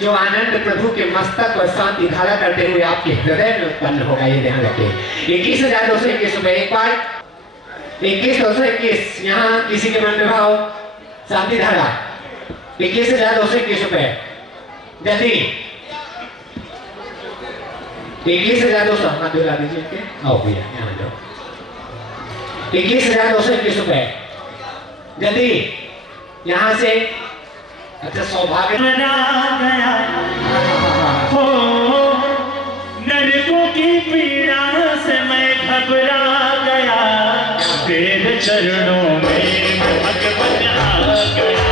जो आनंद प्रभु के मस्तक और शांति धारा करते हुए आपके हृदय में उत्पन्न होगा, ये ध्यान रखें। 21,221 रुपए एक बार, 21,221 यहाँ किसी के मन में भाव शांति धारा 21,221 रुपए जल्दी 21,200 हाथ दिला दीजिए। आओ भैया यहाँ जाओ। 21,221 रुपए जल्दी यहाँ से। अच्छा सौभाग्य गया हो नरकों की पीड़ा से मैं घबरा गया, तेरे चरणों में भगवान आ गया,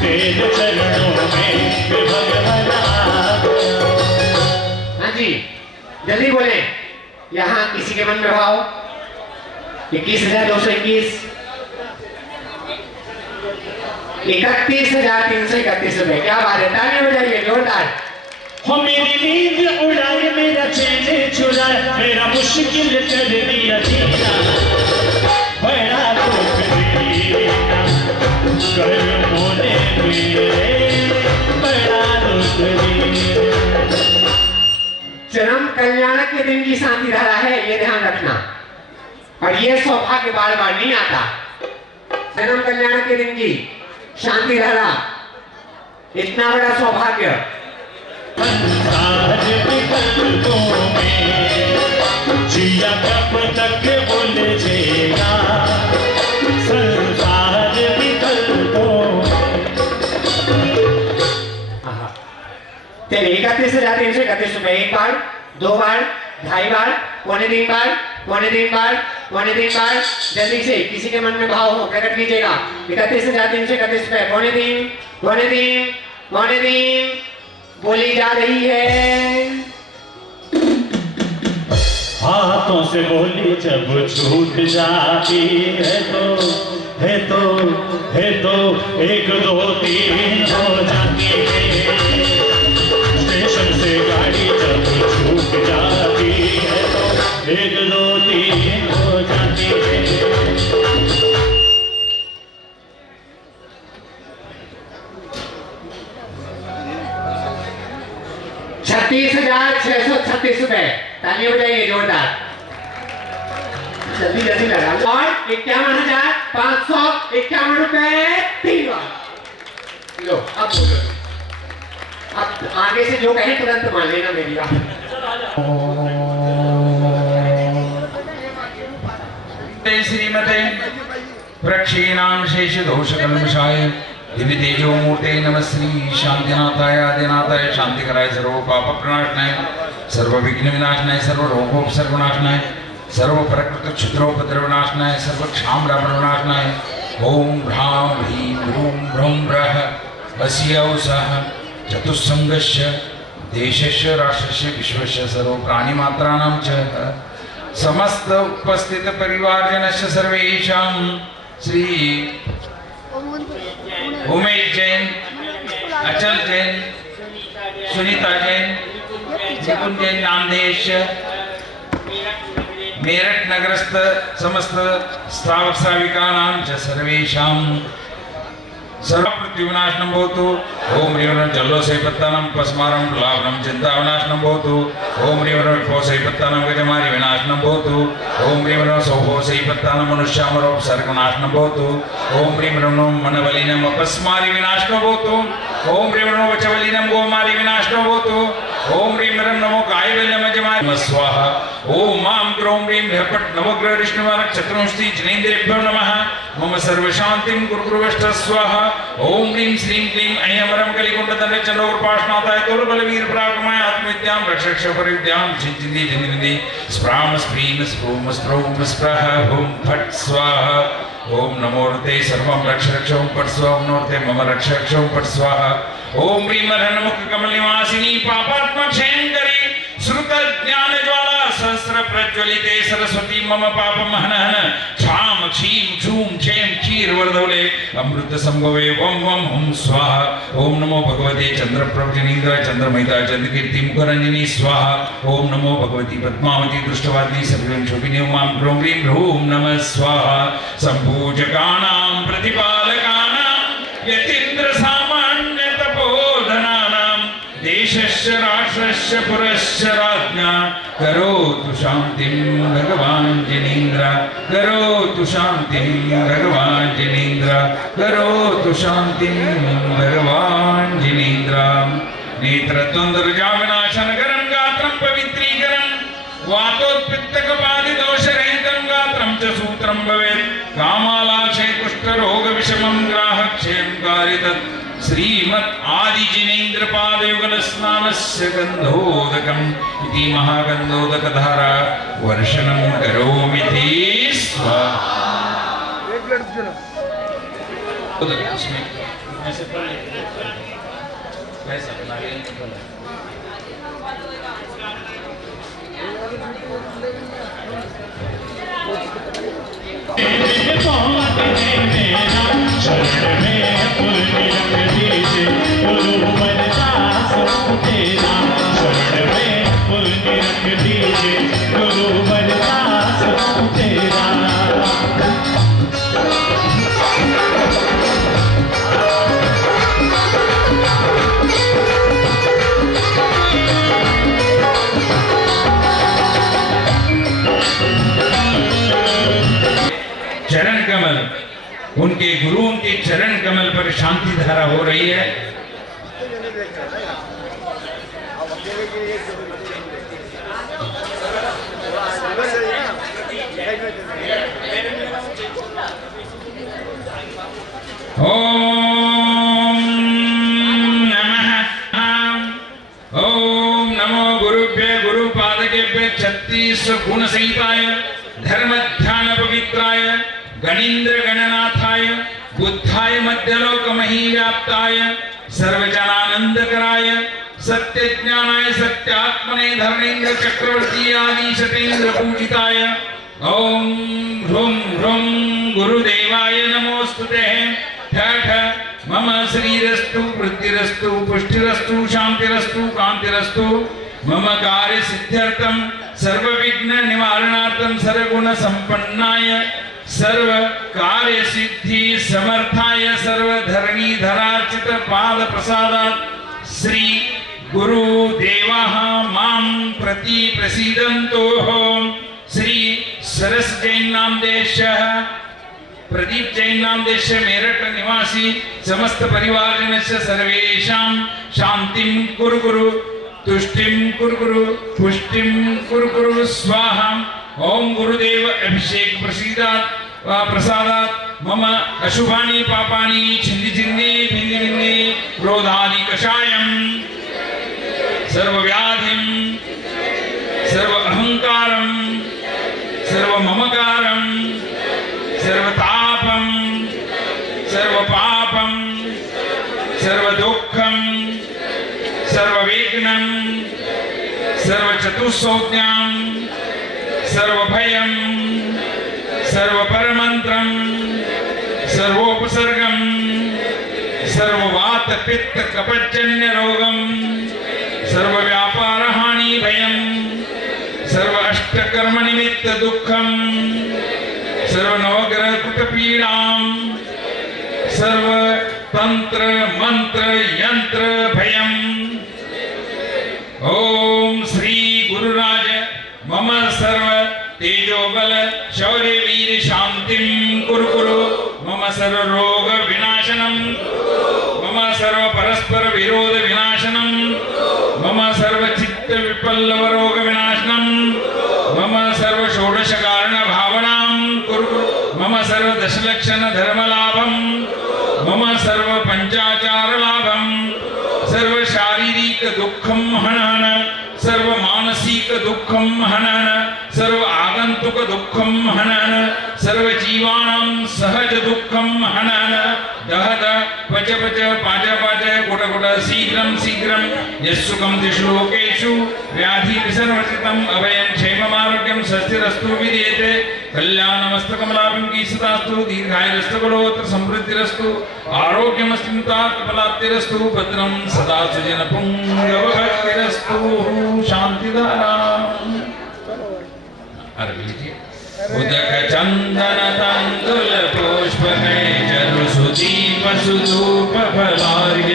तेरे चरणों में भगवान आ गया। हाँ जी जल्दी बोले। यहाँ किसी के मन में भाव 21,221 31,331 रुपए। क्या बात है, ताली बजाइए जोरदार। हो मेरी नींद उड़ाए, मेरा चैन चुराए, मेरा मुश्किल कर दिया जीना, बड़ा दुख दिया कर्मों ने मेरे, बड़ा दुख दिया। जन्म कल्याण के दिन की शांति धारा है, ये ध्यान रखना। और ये सौभाग्य बार बार नहीं आता। जन्म कल्याण के दिन की शांति धारा, इतना बड़ा सौभाग्य। संसार विकल्पों में जिया कब तक उलझेगा, संसार विकल्पों चलिए 31,331 रुपए एक बार, 2 बार, 2.5 बार, पौने 3 बार, पौने 3 बार, पौने 3 बार। जल्दी से किसी के मन में भाव हो प्रकट कीजिएगा। 31,331 रुपए पौने 3, पौने 3, पौने 3 बोली जा रही है। हाथों से बोली जब छूट जाती है तो 1 2 3 हो जाती है। स्टेशन से गाड़ी जब छूट जाती है तो 1 2 3 हो जाती है। 36,636 रुपए। ताली बजाइए जोरदार। जल्दी जल्दी लगा। और 51,551 रुपए 3 बार। लो अब बोलो। अब आगे से जो कहे तुरंत मान लेना मेरी बात। श्रीमते प्रक्षीणां शेष दोष कल्मषाय दिव्य तेजो मूर्ते नमः श्री शांतिनाथाय आदिनाथाय शांतिकराय सर्व पाप प्रणाशनाय सर्व विघ्न विनाशनाय सर्व रोगोपसर्गनाशनाय सर्व प्रकृत क्षुद्रोपद्रवनाशनाय सर्व क्षाम रावणनाशनाय ओम ह्रां ह्रीं ह्रूं भ्रूं भ्रः वस्यौसः चतुस्संगस्य देशस्य राष्ट्रस्य विश्वस्य सर्व प्राणिमात्राणां च समस्त उपस्थित परिवारजनस्य सर्वेषां श्री उमेश जैन, अचल जैन, सुनीता जैन, निकुंज जैन नामधेय मेरठ नगरस्थ समस्त श्रावक श्राविकानां च सर्वेषां सर्वमृत्युविनाशनं भवतु। ओम ह्रीं जल्लोसैपत्तानं पस्मारं लाभनं चिन्ताविनाशनं भवतु। ओम ह्रीं विपोसैपत्तानं गजमारी विनाशनं भवतु। ओम ह्रीं सौभोसैपत्तानं मनुष्यामरोपसर्गनाशनं भवतु। ओम ह्रीं मनवलिनं अपस्मारी विनाशनं भवतु। ओम ह्रीं वचवलिनं गोमारी विनाशनं भवतु। ओम ह्रीं नमो गायवल्यमजमारी स्वाहा। ओम मां ग्रौं ह्रीं ह्रपट नवग्रह विष्णुवारक चतुर्मुष्टि जनेन्द्रेभ्यो नमः। मम सर्वशान्तिं कुरुष्ट स्वाहा। ओम ह्रीं श्रीं क्लीं ऐयमरं कलिकुण्डदण्ड चन्द्रोपासनाथाय तोरबलवीर पराक्रमाय आत्मविद्यां रक्षक्ष परिविद्यां चिन्तिति जनिविदि स्प्राम स्प्रीम स्प्रूम स्प्रौम स्प्रह हुं फट् स्वाहा। ओम नमोर्ते सर्वं रक्ष ओम फट् स्वाहा। नमोर्ते मम रक्ष ओम फट् स्वाहा। ओम ह्रीं हरन्मुख कमल निवासिनी पापात्मा क्षयंकरी श्रुत ज्ञान ज्वाला सहस्र प्रज्वलिते सरस्वती मम पापम हनन क्षाम क्षीम क्षूम क्षेम क्षीर वर्धवले अमृत संभवे वम वम हुम स्वाहा। ओम नमो भगवते चंद्रप्रभजनीन्द्र चंद्रमहिता चंद्रकीर्ति मुखरंजनी स्वाहा। ओम नमो भगवती पद्मावती दृष्टवादी सर्वं शोभिनी मां ग्रौं ह्रीं ह्रूं नमः स्वाहा। संपूजकानां प्रतिपालकानां यतीन्द्र सामान्य तपोधनानां देशस्य राष्ट्रस्य पुरस्य राज्ञा करोतु शान्तिं भगवान् जिनेन्द्र करोतु शान्तिं भगवान् जिनेन्द्र करोतु शान्तिं भगवान् जिनेन्द्र नेत्रद्वन्द्वरुजाविनाशनकरं गात्रं पवित्रीकरं वातोत्पित्तकपादिदोषरहितं गात्रं च सूत्रं भवेत् कामालाक्षय कुष्ठरोगविषमं ग्राहक्षयं कारितत् श्रीमत् आदिजिनेन्द्र पादयुगल स्नानस्य गन्धोदकम् इति महागन्धोदकधारा वर्षणं करोमि ते स्वाहा। चरण कमल, उनके गुरुओं के चरण कमल पर शांति धारा हो रही है। ओम नमो गुरुभ्य गुरुपादकेभ्य 36 गुण सहिताय धर्म ध्यान पवित्राय गणीन्द्र गणनाथाय बुद्धाय मध्यलोक मही व्याप्ताय सर्वजनानंदकराय सत्यज्ञानाय सत्यात्मने धर्मेन्द्र चक्रवर्ती आदि शतेन्द्र पूजिताय ओम ह्रूम ह्रूम गुरुदेवाय नमोस्तुते। ठठ मम श्रीरस्तु वृद्धिरस्तु पुष्टिरस्तु शांतिरस्तु कांतिरस्तु मम कार्य सिद्ध्यर्थम सर्वविघ्न निवारणार्थम सर्वगुण संपन्नाय सर्व कार्य सिद्धि समर्थाय सर्वधरणी धरार्चित पाद प्रसादात् श्री गुरुदेवाः मां प्रति प्रसीदन्तोः। श्री सरस जैन नामदेशः प्रदीप जैन नामदेश मेरठ निवासी समस्त परिवारजनस्य सर्वेषां शान्तिं कुरु कुरु तुष्टिं कुरु कुरु पुष्टिं कुरु कुरु स्वाहा। ओम गुरुदेव अभिषेक प्रसादात् मम अशुभानि पापानि छिन्नि छिन्नि भिन्नि भिन्नि क्रोधादि कषायं सर्वव्याधिं सर्व अहंकारं सर्व ममकारं सर्वतापं सर्वपापं सर्वदुःखं सर्वविघ्नं सर्वचतुस्संज्ञां सर्वभयं सर्वपरमन्त्रं सर्वोपसर्गं सर्ववातपित्तकफजन्य रोगं सर्वव्यापारहानि भयं सर्व अष्टकर्म निमित्त दुःखं सर्वनवग्रह कुटपीडां सर्व तंत्र मंत्र यंत्र भयं। ओम श्री गुरुराज मम सर्व तेजोबल शौर्य वीर शांतिं कुरु कुरु मम सर्व रोग विनाशनं मम सर्व परस्पर विरोध विनाशनं मम सर्व चित्त विपल्लव रोग विनाशनं मम सर्व षोडश कारण भावनां कुरु मम सर्व दशलक्षण धर्म लाभं मम सर्व पंचाचार लाभं सर्व शारीरिक दुःखं हनन सर्व मानसिक दुःखं हनन सर्व आगंतुक दुःखं हनन सर्व जीवानां सहज दुःखं हनन दहद पच पच पाच पाच कुट कुट शीघ्रं शीघ्रं यस्सुखं दिश्लोकेषु व्याधि विसर्वसितं अभयं क्षेममारोग्यं स्वस्तिरस्तु विधीयते कल्याणमस्तकमलाभं की सदास्तु दीर्घायुरस्तु बलोत्र समृद्धिरस्तु आरोग्यमस्मितात्फलाप्तिरस्तु भद्रं सदा सुजनपुंगवभक्तिरस्तु शांतिधारा। उदक चंदन तंदुल पुष्प जरु सुदीप वसुधूप फलार्घ्य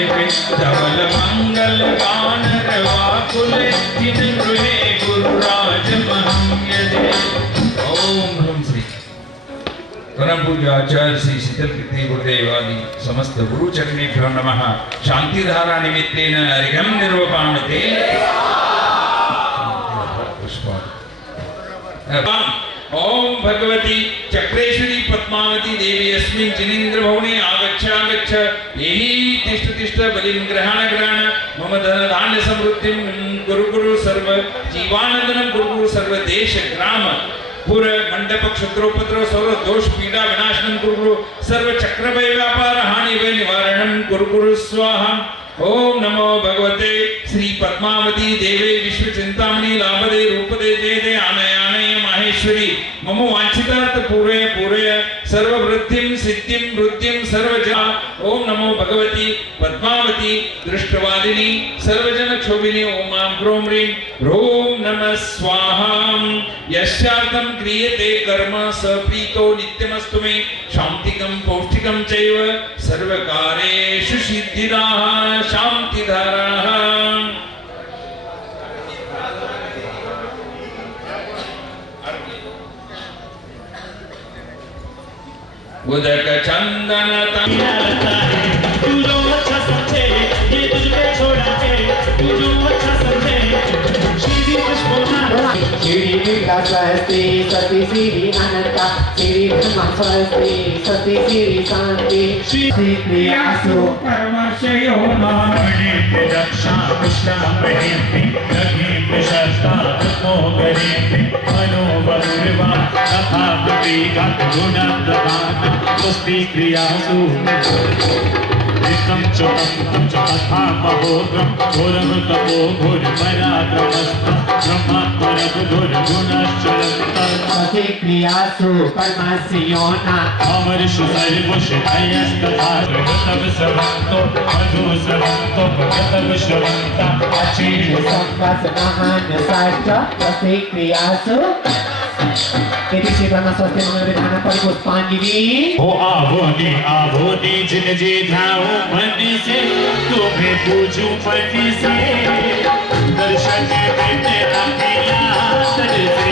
धवल मंगल गान रवाकुल जिन गृहे गुरुराज महम्यदे। ओम ह्रीं श्री परम पूज्य आचार्य श्री शीतल कीर्ति गुरुदेव आदि समस्त गुरु चरणेभ्यो नमः। शांति धारा निमित्तेन अर्घ्यं निर्वपामते। ओम भगवती चक्रेश्वरी पद्मावती देवी अस्मिन् जिनेन्द्र भवने आगच्छ आगच्छ। यही तिष्ठ तिष्ठ बलिं ग्रहण ग्रहण मम धन धान्य समृद्धिं गुरु गुरु सर्व जीवानंदनं गुरु गुरु सर्व देश ग्राम पुर मंडप क्षत्रोपद्रव सर्व दोष पीड़ा विनाशनं गुरु गुरु सर्व चक्र भय व्यापार हानि भय निवारणं गुरु गुरु स्वाहा। ओम नमो भगवते श्री पद्मावती देवे विश्व चिंतामणि लाभदे रूपदे जय दे आनय आनय माहेश्वरी मम वांछितार्थ पूरय पूरय सर्व वृद्धिं सिद्धिं वृद्धिं सर्वजा। ओम नमो भगवती पद्मावती दृष्टवादिनी सर्वजन क्षोभिनी ओम आं ह्रों ह्रीं ह्रों नमः स्वाहा। यस्यार्थं क्रियते कर्म स प्रीतो नित्यमस्तु मे शान्तिकं पौष्टिकं चैव सर्वकार्येषु सिद्धिदाः शान्तिधाराः। उदक चंदन तू जो अच्छा समझे ये तुझ पे छोड़ा है, तू जो अच्छा समझे श्री स्वस्ति सती श्री अनंता श्री ब्रह्मा स्वस्ति सती श्री शांति श्री क्रियासु परमर्षयो मामणि रक्षा कृष्णा महिमि लघि शस्ता मोगरि मनोबलवा तथा प्रतीका गुण प्रदान स्वस्ति क्रियासु एकं च तथा महोग्रं घोरं तपो घोरपराक्रमस्तः ब्रह्मात्मरघुर्गुणश्चरन्तः सती क्रियासु परमस्य योना अमरषु सर्वशयस्तथा तव सर्वतो मधु सर्वतो तव श्रवन्ता अचीर संवत्सरः साष्ट सती क्रियासु यदि श्री ब्रह्मा स्वस्ति मंगल विधान परिपुष्पांजलि। ओ आवोनी जिन जी ध्याओ मन से तुम्हें पूजू मन से दर्शन में तेरा किया दर से।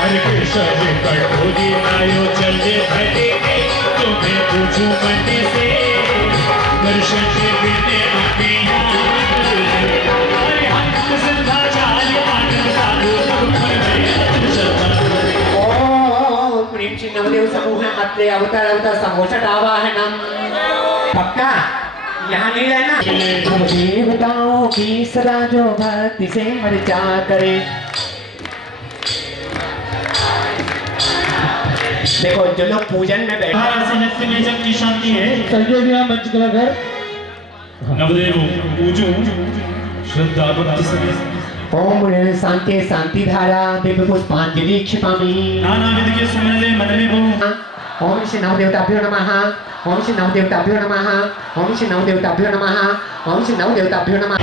हरे कृष्ण कटोरी आयो चले भले तुम्हें पूजू मन से दर्शन के बिने अपिया अरे हंस संधा चार्य आनंद साधु ओम प्रेम श्री नवदेव समूह अत्रे अवतार अवतार समोषट आवाहनम। पक्का यहाँ नहीं रहना। देवताओं की सदा जो भक्ति से मर्जा करे। देखो जो लोग पूजन में बैठे जग की शांति है। चलिए भी हम मंच कला कर नवदेव पूजो श्रद्धा भक्ति से। ओम शांति शांति धारा दिव्य पुष्पांजलि क्षिपामि। नाना विध के सुमन ले मन में वो ओम श्री नवदेवताभ्यो नमः। ओम श्री नवदेवताभ्यो नमः। ओम श्री नवदेवताभ्यो नमः। ओम श्री नवदेवताभ्यो नमः।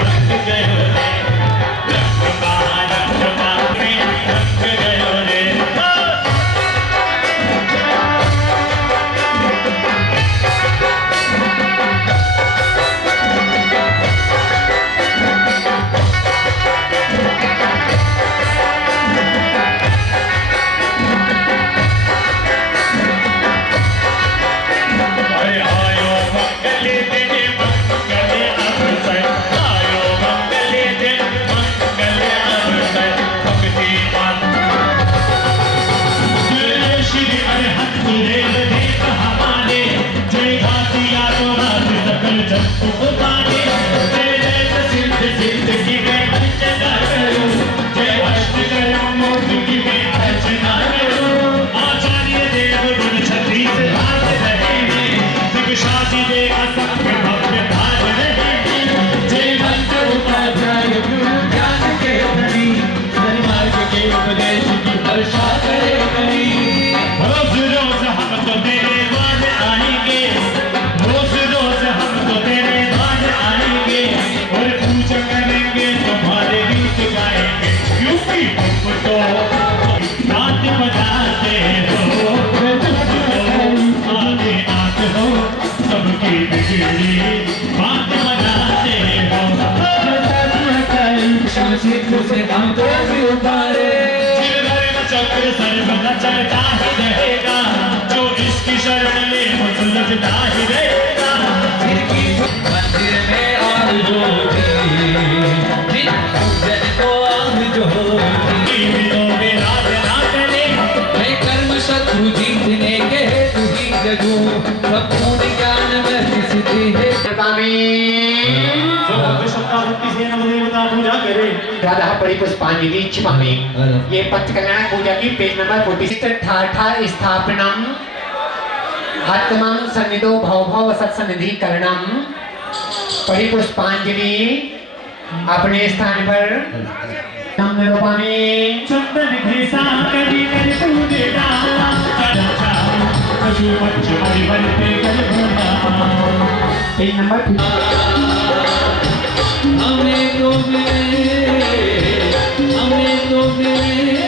यूपी मुझको बात बनाते हो, आगे आते हो सबकी बिगड़ी बात बनाते हो। चक्र सर बना चलता ही रहेगा, जो इसकी शरण ले वो सुलझता ही रहेगा। मंदिर में आग ज्योति, पूजन को आग ज्योति, में राज ना चले मैं कर्म शत्रु जीतने के हेतु ही जगू, संपूर्ण ज्ञान में सिद्धि है। जो भक्त श्रद्धा भक्ति से नव देवता पूजा करे, राधा परिपुष्पांजलि छिपामी। ये पंच कल्याण पूजा की पेज नंबर 46 ठाठा स्थापनम आत्मं सन्निधो भव भव सत्सनिधि करणम। परिपुष्पांजलि अपने स्थान पर नम निरूपामी। चंदन घिसा करी कर पूजे डाला, अच्छा पशु पंच परिवन पे कर भोला। पेज नंबर हमें तो मिले, हमें तो मिले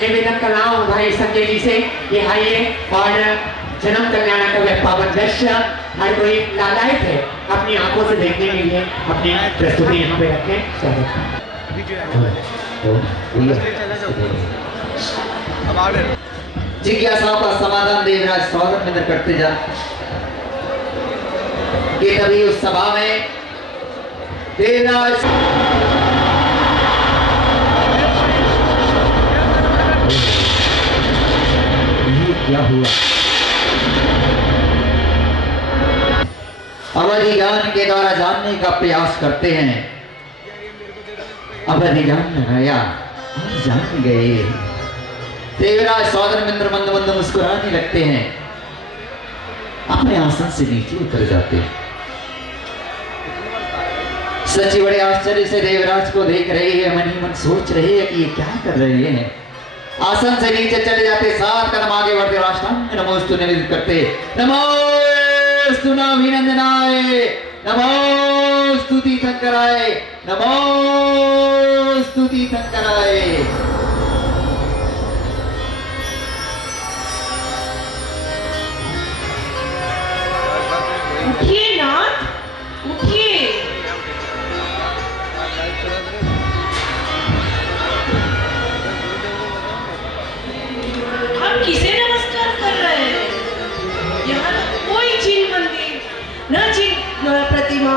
निवेदन कर रहा हूँ भाई संजय जी से, ये आइए और जन्म कल्याण का वह पावन दृश्य हर कोई लालायित है अपनी आंखों से देखने के लिए अपनी प्रस्तुति यहाँ पे रखें। जिज्ञासाओं का समाधान देवराज सौगंध मित्र करते जा कि तभी उस सभा में देवराज क्या हुआ? अवधि ज्ञान के द्वारा जानने का प्रयास करते हैं, अवधि ज्ञान आया और जान गए। देवराज सौदर मित्र मंद मंद मुस्कुराने लगते हैं, अपने आसन से नीचे उतर जाते हैं। सची बड़े आश्चर्य से देवराज को देख रही है, मन ही मन सोच रही है कि ये क्या कर रहे हैं। आसन से नीचे चले जाते, 7 कदम आगे बढ़ते, राष्ट्रांग नमोस्तु निवेदित करते। नमोस्तु नाभिनंदनाय, नमोस्तु तीर्थंकराय, नमोस्तु तीर्थंकराय। उठिए नाथ, उठिए। आप किसे नमस्कार कर रहे हैं? यहाँ तो कोई चिन्ह मंदिर, न चिन्ह प्रतिमा,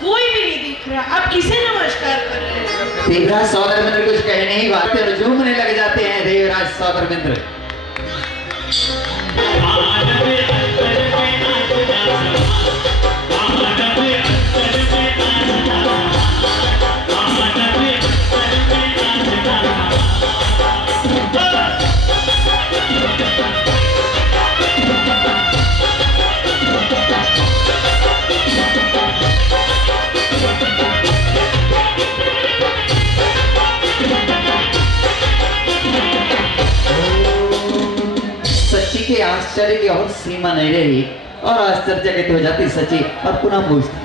कोई भी नहीं दिख रहा। आप किसे नमस्कार कर रहे हैं? देवराज सौदर मित्र कुछ कहने ही बातें और झूमने लग जाते हैं। देवराज सौदर मित्र के आश्चर्य की और सीमा नहीं रही और आश्चर्यचकित हो जाती सची और पुनः पूछती,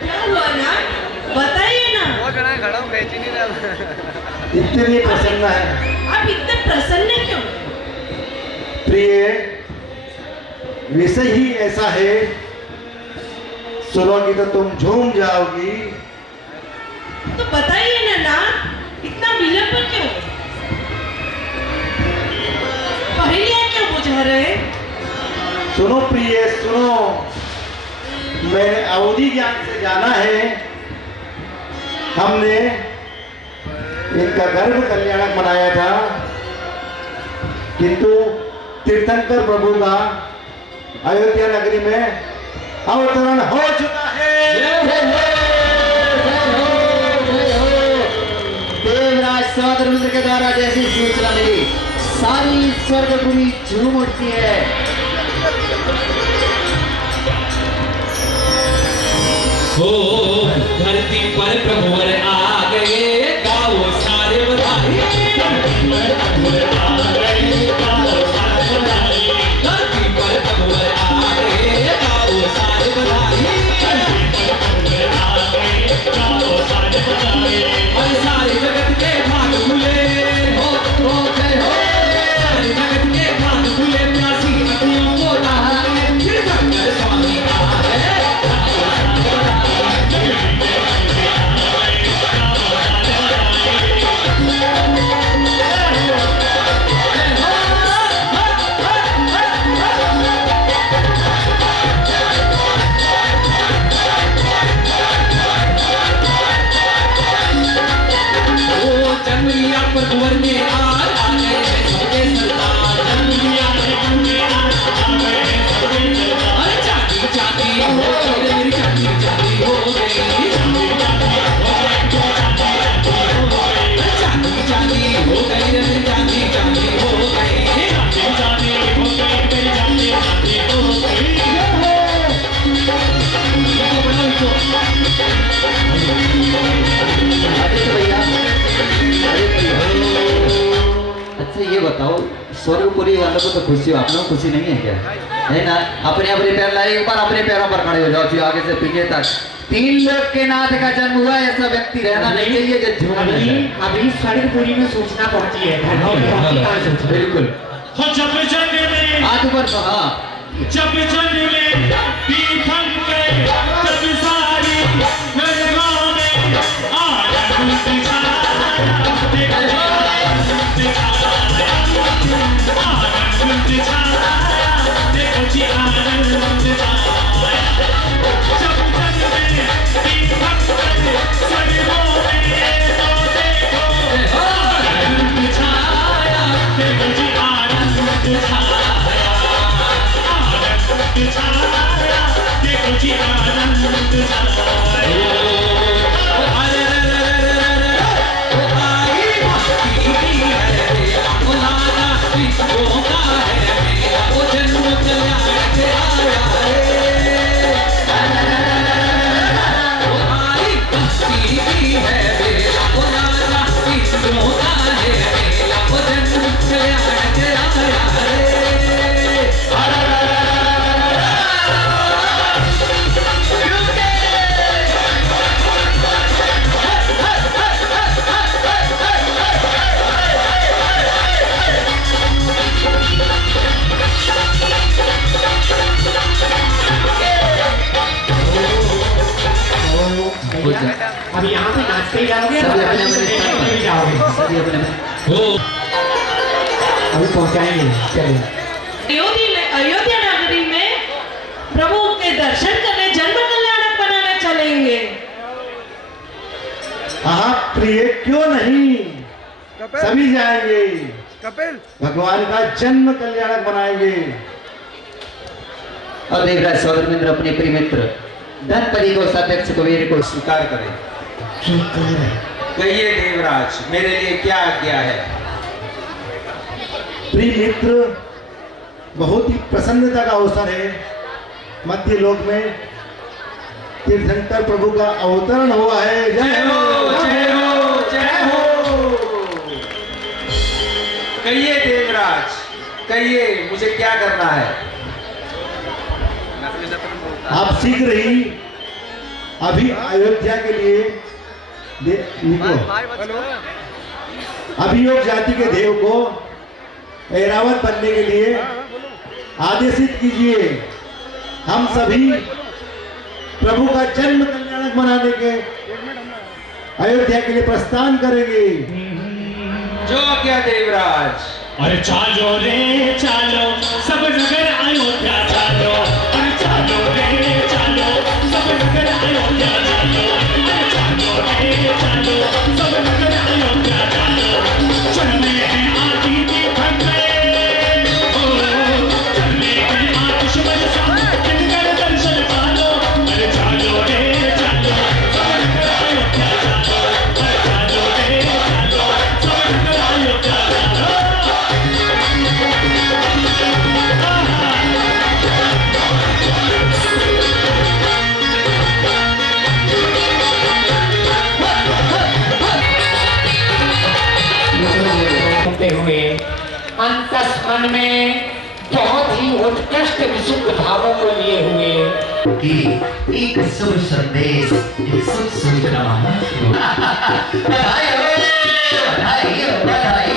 क्या हुआ ना? बताइए ना। इतनी प्रसन्न है। आप इतने प्रसन्न क्यों? प्रिय, विषय ही ऐसा है, सुनोगी तो तुम झूम जाओगी। तो बताइए ना नाथ, इतना विलंब क्यों? पहेलियां क्यों बुझा रहे? सुनो प्रिय, सुनो, मैंने अवधि ज्ञान से जाना है, हमने इनका गर्भ कल्याणक बनाया था, किंतु तीर्थंकर प्रभु का अयोध्या नगरी में अवतरण हो चुका है। देवराज सौदर मित्र के द्वारा जैसी सूचना मिली, सारी स्वर्गभूमि झूम उठती है। धरती पर प्रभु वर आ गए, गाओ सारे बधाई। धरती पर अकबर आए गाओ सारे बधाई और सारे जगत के भाग खुले हो जय हो सारे जगत के भाग खुले प्यासी अखियों को नहाए तीर्थंकर स्वामी आए पर में आ गए हैं सबके सरदार अरे चांदी चांदी हो गई मेरी चांदी चांदी हो गई चांदी चांदी हो गई मेरी चांदी चांदी हो गई अच्छा ये बताओ स्वर्गपुरी वालों को तो खुशी हो, आप लोगों को खुशी नहीं है क्या? है ना? अपने अपने पैर लाए, एक बार अपने पैरों पर खड़े हो जाओ, फिर आगे से पीछे तक। 3 लोग के नाथ का जन्म हुआ, ऐसा व्यक्ति रहना नहीं चाहिए जो झूठ अभी स्वर्गपुरी में सूचना पहुंची है। बिल्कुल जब जन्मे हाथ ऊपर हाँ जब जन्मे तीर्थंकर तब सारी मेरे गाँव में आनंद छाया देखो जी आनंद छाया जब जन्मे तीर्थंकर स्वर्गों में तो देखो आनंद छाया देखो जी आनंद छाया देखो जी आनंद अभी यहाँ पे नाचते ही जाओगे, सभी अपने अपने स्थान पर। जाओगे, सभी अपने अभी पहुँचाएंगे। चलिए अयोध्या नगरी में प्रभु के दर्शन करने जन्म कल्याणक बनाने चलेंगे। हाँ प्रिय क्यों नहीं, सभी जाएंगे, भगवान का जन्म कल्याणक बनाएंगे। और देवराज सौदरमिंद्र अपने प्रिय मित्र धनपति को सापेक्ष कुबेर को स्वीकार करें। कहिए देवराज, मेरे लिए क्या आज्ञा है? प्रिय मित्र, बहुत ही प्रसन्नता का अवसर है। मध्य लोक में तीर्थंकर प्रभु का अवतरण हुआ है। जय हो, जय हो, जय हो। कहिए देवराज, कहिए मुझे क्या करना है? आप शीघ्र ही अभी अयोध्या के लिए निकलो। अभियोग जाति के देव को ऐरावत बनने के लिए आदेशित कीजिए। हम सभी प्रभु का जन्म कल्याणक मनाने के अयोध्या के लिए प्रस्थान करेंगे। जो क्या देवराज? अरे चालो रे चालो, सब नगर अयोध्या चालो। अरे चालो रे चालो, सब नगर अयोध्या चालो। अरे चालो रे चालो, सब नगर अयोध्या चालो। चलने हैं आदि तीर्थंकर, ओ चलने हैं आतिशमन सा, किनकर दर्शन पालो। अरे चालो रे चालो, सब नगर अयोध्या चालो। अरे चालो रे चालो, सब नगर अयोध्या चालो। होते हुए अंतस मन में बहुत ही उत्कृष्ट विशुद्ध भावों को लिए हुए कि एक शुभ संदेश, एक शुभ सूचना बधाई हो, बधाई हो, बधाई।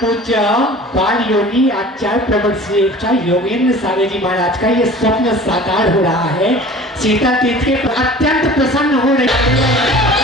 पूज्य बाल योगी आचार्य प्रबल श्री योगेंद्र सागर जी महाराज का ये स्वप्न साकार हो रहा है। सीता तीर्थ के अत्यंत प्रसन्न हो रहे हैं।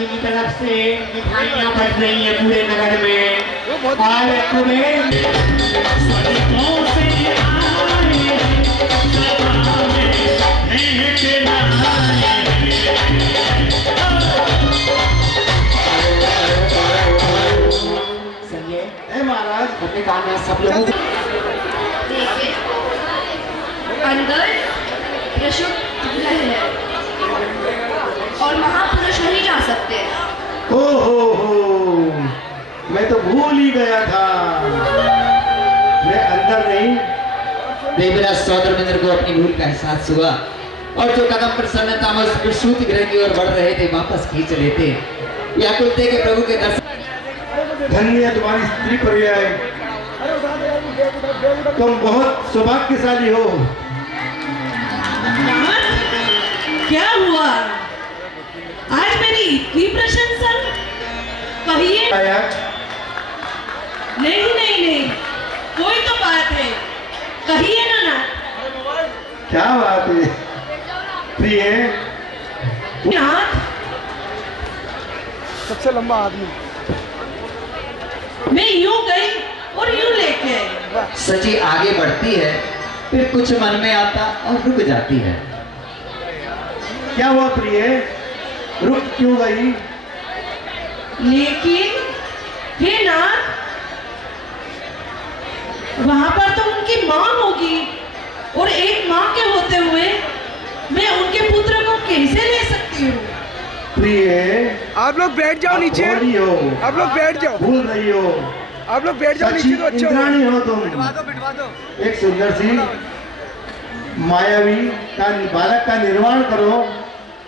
की तरफ से मिठाइयाँ बट रही है पूरे नगर में और कुबेर महाराज अपने गाना सब लोगों अंदर प्रशुद्ध है और महापुरुष नहीं जा सकते। हो मैं तो भूल ही गया था, मैं अंदर नहीं। देवराज सौदरमिंद्र को अपनी भूल का एहसास हुआ और जो कदम प्रसन्नता में उस विश्रुत ग्रह की ओर बढ़ रहे थे वापस खींच लेते। व्याकुल थे कि प्रभु के दर्शन। धन्य तुम्हारी स्त्री पर्याय, तुम बहुत सौभाग्यशाली हो। क्या हुआ आज मेरी इतनी प्रशंसा? कहिए। नहीं कोई तो बात है, कहिए ना। क्या बात है प्रिय? सबसे लंबा आदमी। मैं यूं गई और यूं लेके आई। सची आगे बढ़ती है फिर कुछ मन में आता और रुक जाती है। क्या हुआ प्रिय, रुक क्यों गई? लेकिन हे नाथ, वहां पर तो उनकी माँ होगी और एक माँ के होते हुए मैं उनके पुत्र को कैसे ले सकती हूँ? प्रिय, आप लोग बैठ जाओ नीचे। भोली हो, आप लोग बैठ जाओ। भूल रही हो, आप लोग बैठ जाओ सची नीचे तो अच्छा इंद्राणी होगा। हो तुम। बिठवा दो। एक सुंदर सी मायावी बालक का निर्माण करो।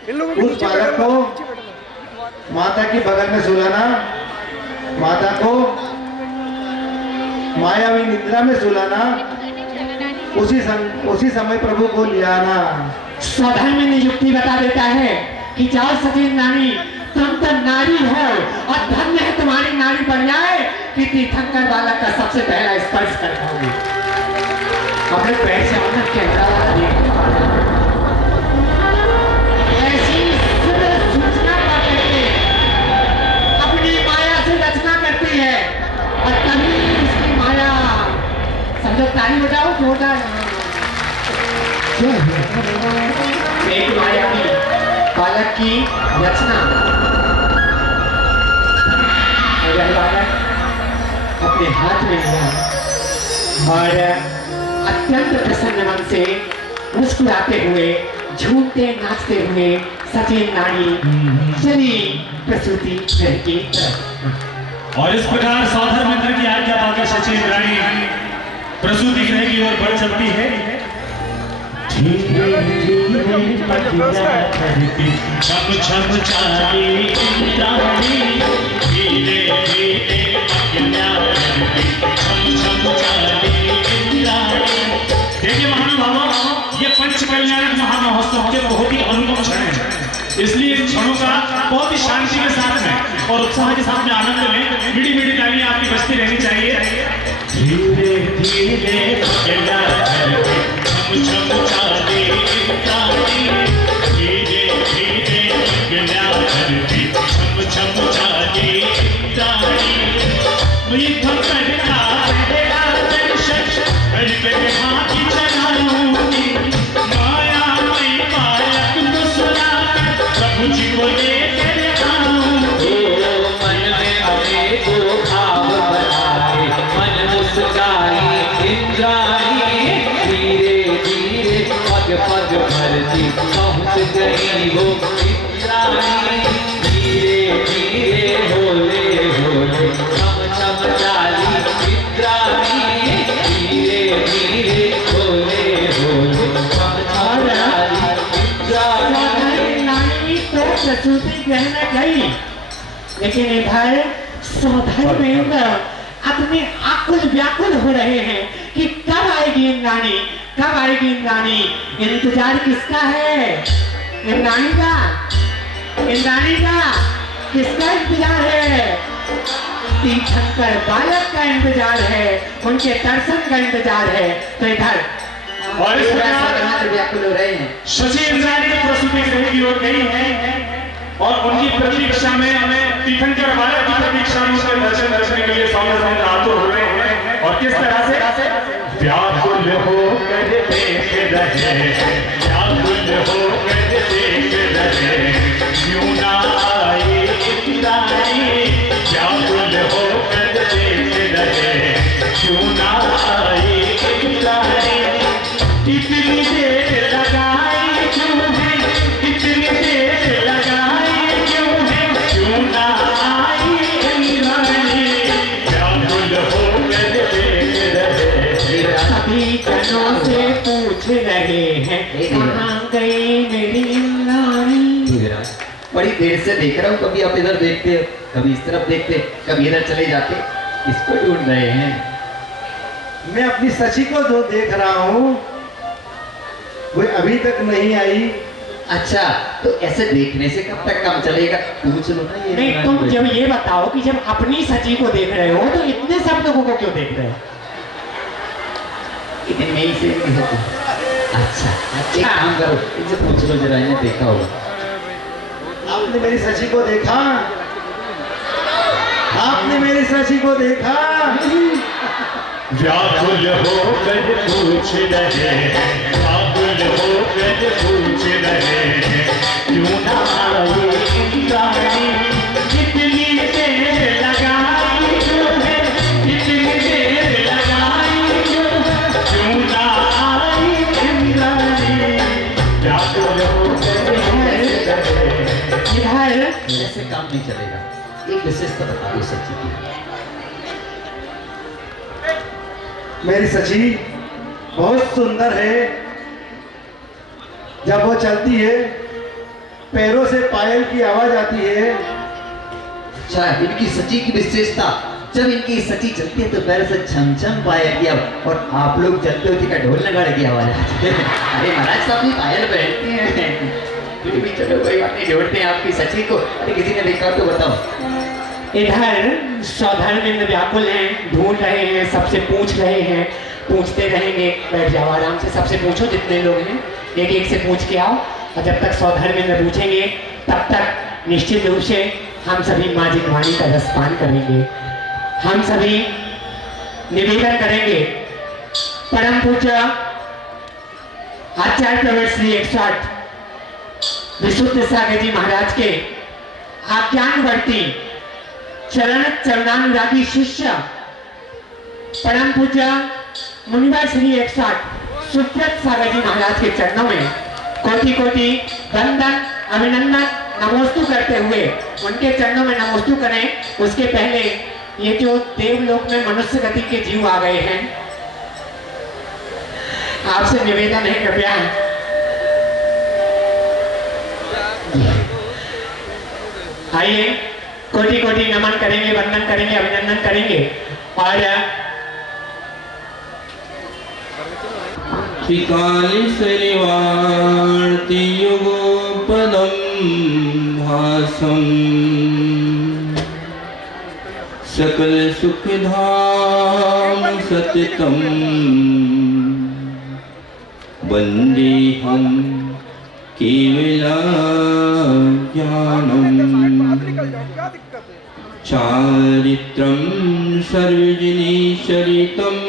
इन लोगों के उस नीचे बालक बैठो, को नीचे बैठो। माता की बगल में सुलाना, माता को मायावी निद्रा में सुलाना, उसी समय प्रभु को ले आना। स्वधर्म में नियुक्ति बता देता है कि जाओ सती नारी, तुम तो नारी हो और धन्य है तुम्हारी नारी बन जाए कि तीर्थंकर बालक का सबसे पहला स्पर्श कर पाओगे। अपने पैर से होना कैमरा ऐसी सूचना करके अपनी माया से रचना करती है और तभी उसकी माया समझो ताली बजाओ जोरदार। एक मायावी बालक की रचना। वह बालक अपने हाथ में लिया और अत्यंत प्रसन्न मन से मुस्कुराते हुए झूमते नाचते हुए सचिन नारी चली प्रसूति गृह की तरफ। और इस प्रकार साधर मंत्र की आज्ञा पाकर सचिन रानी प्रसूति गृह की ओर बढ़ चलती है। छम छम चाली इंद्राणी, धीरे धीरे अज्ञा करती, छम छम चाली इंद्राणी। देखिए महानुभावों, ये पंच कल्याणक महामहोत्सव के बहुत ही अनुपम क्षण है, इसलिए इन क्षणों का बहुत ही शांति के साथ में और उत्साह के साथ में आनंद में मीठी मीठी तालियां आपकी बजती रहनी चाहिए। धीरे धीरे अज्ञा करती, छम छम चाली इंद्राणी, धीरे धीरे अज्ञा करती, छम छम चाली इंद्राणी। मीठा करता तेरा दर्शन करके हाथ चढ़ाऊंगी, माया मई बालक को सुनाकर प्रभु जी को लेकर आऊंगी। मन में अनेको भाव बनाए, मन मुस्काई इंद्राणी, धीरे धीरे पग पग भरती पहुंच गई वो इंद्राणी। धीरे धीरे होले होले छम छम चाली इंद्राणी, धीरे धीरे होले होले छम छम चाली इंद्राणी। नानी तो प्रसूति गृह में गई, लेकिन इधर सौधर्मेंद्र अपने आकुल व्याकुल हो रहे हैं कि कब आएगी इंद्राणी, कब आएगी इंद्राणी। इंतजार किसका है? इंद्राणी का, इंद्राणी का किसका इंतजार है? तीर्थंकर बालक का इंतजार है, उनके दर्शन का इंतजार है। तो इधर और इस प्रकार व्याकुल हो रहे हैं। शशि इंद्राणी की प्रसूति गृह की ओर गई है और उनकी प्रतीक्षा में तीर्थंकर बालक की प्रतीक्षा में उसके दर्शन करने के लिए सामने आतुर हो रहे हैं। और किस तरह से व्याकुल हो कर देख रहे, व्याकुल हो कर देख रहे, क्यों ना आए इंद्राणी, व्याकुल हो कर देख रहे, क्यों ना आए इंद्राणी। इतनी देर लगाई क्यों है, इतनी देर लगाई क्यों है, क्यों ना आई इंद्राणी, व्याकुल हो कर देख रहे। सभी जनों से पूछ रहे हैं कहाँ गई मेरी इंद्राणी। बड़ी देर से देख रहा हूँ, कभी आप इधर देखते हो, कभी इस तरफ देखते, कभी इधर चले जाते, इसको ढूंढ रहे हैं। मैं अपनी सची को जो देख रहा हूँ वो अभी तक नहीं आई। अच्छा, तो ऐसे देखने से कब तक काम चलेगा? पूछ लो ना ये। नहीं, तुम जब ये बताओ कि जब अपनी सची को देख रहे हो तो इतने सब लोगों को क्यों देख रहे हो? इतने ही से नहीं होते। अच्छा, एक काम करो, इनसे पूछ लो जरा, इन्हें देखा होगा। आपने मेरी सची को देखा? आपने मेरी सची को देखा? व्याकुल होकर पूछ रहे, व्याकुल होकर पूछ रहे, क्यों ना आई इंद्राणी, कितनी देर एक विशेषता बता दो सच्ची की। मेरी सची बहुत सुंदर है। जब वो चलती है पैरों से पायल की आवाज आती है। अच्छा, इनकी सची की विशेषता, जब इनकी सची चलती है तो पैर से छम छम पायल की आवाज, और आप लोग चलते हो का ढोल नगाड़े की आवाज आती है। अरे महाराज साहब भी पायल पहनते हैं, फिर भी चलो कोई बात नहीं, ढूंढते हैं आपकी सची को। अरे किसी ने देखा तो बताओ। इधर सौधर्मेंद्र व्याकुल हैं, ढूंढ रहे हैं, सबसे पूछ रहे हैं, पूछते रहेंगे। बैठ जाओ आराम से, सबसे पूछो जितने लोग हैं, एक एक से पूछ के आओ। और जब तक सौधर्मेंद्र पूछेंगे तब तक निश्चित रूप से हम सभी माँ जितवाणी का रसपान करेंगे। हम सभी निवेदन करेंगे परम पूज्य आचार्य प्रवर श्री 108 विशुद्ध सागर जी महाराज के आज्ञानुवर्ती चरणानुरागी शिष्य परम पूज्य मुनिवर श्री 108 सुब्रत सागर जी महाराज के चरणों में कोटि कोटि वंदन अभिनंदन नमोस्तु करते हुए उनके चरणों में नमोस्तु करें। उसके पहले ये जो देवलोक में मनुष्य गति के जीव आ गए हैं, आपसे निवेदन है कृपया आइए, कोटि कोटि नमन करेंगे, वंदन करेंगे, अभिनंदन करेंगे। और त्रिकालेश्वरिवार्ति युगोपदं भासं सकल सुखधाम सततं वन्देऽहं केवलाज्ञानम् चारित्रं सर्वजनीचरितम्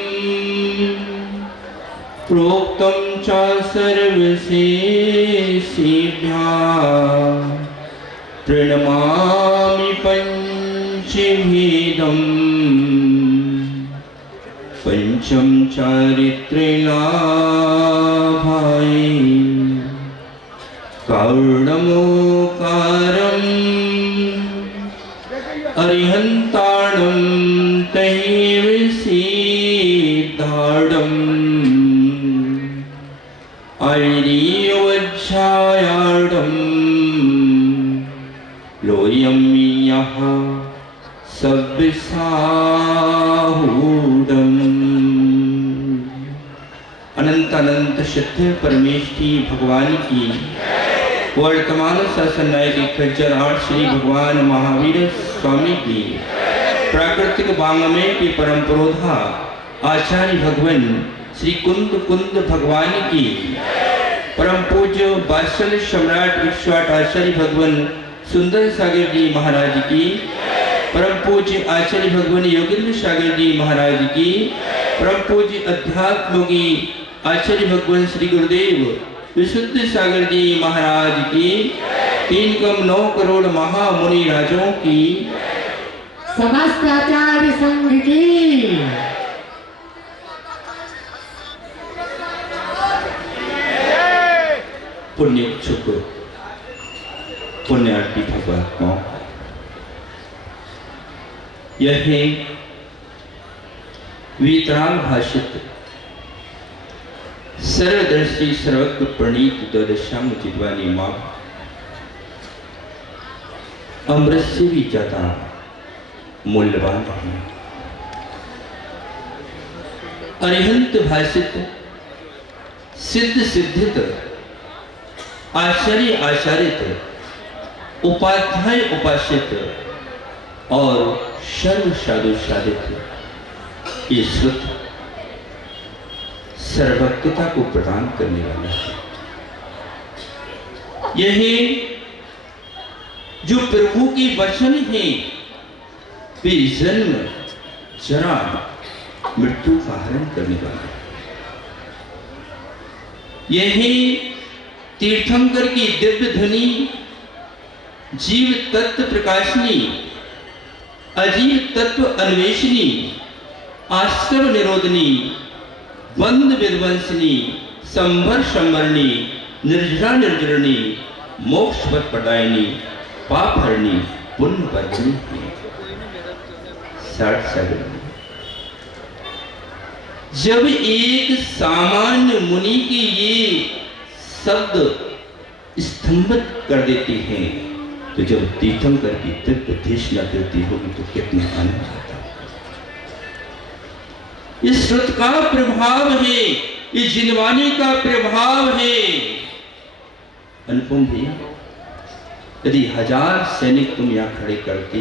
प्रोक्तं च सर्वशेषेभ्यः प्रणमामि पञ्चभेदम् पंचम चारित्र्यलाभाय कारुणमोकारम् अरिहन्ताणं तैव सिद्धाडम् ऐर्यवच्छायाडम् लोयं यः सव्यसाहूडम्। अनंत अनंत सिद्ध परमेष्ठी भगवान की वर्तमान शासन नायक खज्जर आठ श्री भगवान महावीर स्वामी की प्राकृतिक वांग्मय के परम पुरोधा आचार्य भगवान श्री कुंद कुंद भगवान की परम पूज्य वात्सल सम्राट 108 आचार्य भगवान सुंदर सागर जी महाराज की परम पूज्य आचार्य भगवान योगेंद्र सागर जी महाराज की परम पूज्य अध्यात्मयोगी आचार्य भगवान श्री गुरुदेव विशुद्ध सागर जी महाराज की 3,9 करोड़ महामुनि राजों की समस्त आचार्य संघ की पुण्य शुक्र पुण्यार्थी भगवात्माओं, यह वीतराग भाषित सर्वदर्शी सर्वज्ञ प्रणीत द्वादश्याम जितवानी माँ अमृत से भी ज्यादा मूल्यवान है। अरिहंत भाषित सिद्ध सिद्धित आचार्य आचार्यत उपाध्याय उपासित और सर्व साधु साधित ये श्रुत सर्वज्ञता को प्रदान करने वाला है। यही जो प्रभु के वचन है वे जन्म जरा मृत्यु का हरण करने वाला है। यही तीर्थंकर की दिव्य ध्वनि जीव तत्व प्रकाशनी अजीव तत्व अन्वेषणी आश्रम निरोधनी बंद विध्वंसनी संभर संवरणी निर्जरा निर्जरणी मोक्षवत प्रदायिनी पाप हरणी पुण्य वर्धनी है। 60 सागर में जब एक सामान्य मुनि के ये शब्द स्तंभित कर देते हैं, तो जब तीर्थंकर की दिव्य देशना करती होगी तो कितना आनंद आता है। ये श्रुत का प्रभाव है, ये जिनवानी का प्रभाव है। अनुपम भैया, यदि 1000 सैनिक तुम यहाँ खड़े करते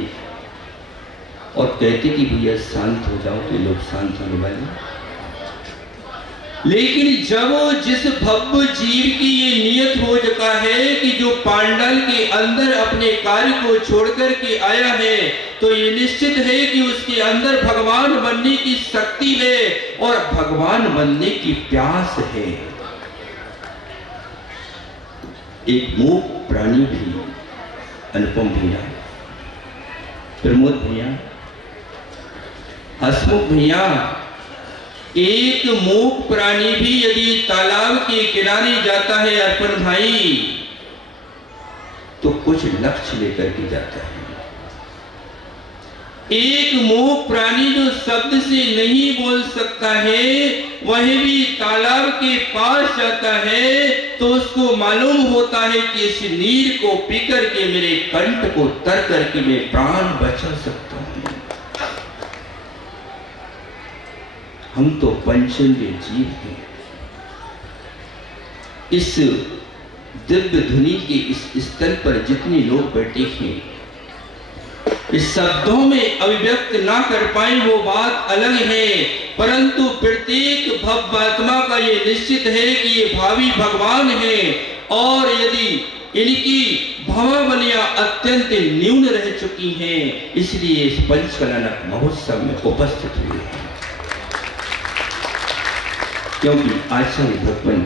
और कहते कि भैया शांत हो जाओ, तो लोग शांत होने वाले। लेकिन जब जिस भव्य जीव की ये नियत हो चुका है कि जो पांडल के अंदर अपने कार्य को छोड़कर के आया है, तो ये निश्चित है कि उसके अंदर भगवान बनने की शक्ति है और भगवान बनने की प्यास है। एक मूक प्राणी भी, अनुपम भैया, प्रमोद भैया, हसमुख भैया, एक मूक प्राणी भी यदि तालाब के किनारे जाता है अर्पण भाई, तो कुछ लक्ष्य लेकर के जाता है। एक मूक प्राणी जो शब्द से नहीं बोल सकता है, वह भी तालाब के पास जाता है तो उसको मालूम होता है कि इस नीर को पीकर के मेरे कंठ को तर करके मैं प्राण बचा सकता हूं। हम तो पंचेंद्रिय जीव हैं। इस दिव्य धुनी के इस स्तर पर जितने लोग बैठे हैं, इस शब्दों में अभिव्यक्त ना कर पाए वो बात अलग है, परंतु प्रत्येक भव्यात्मा का ये निश्चित है कि ये भावी भगवान है, और यदि इनकी भवावलियां अत्यंत न्यून रह चुकी हैं, इसलिए इस पंचकलानक महोत्सव में उपस्थित हुए हैं। क्योंकि आचार्य भगवान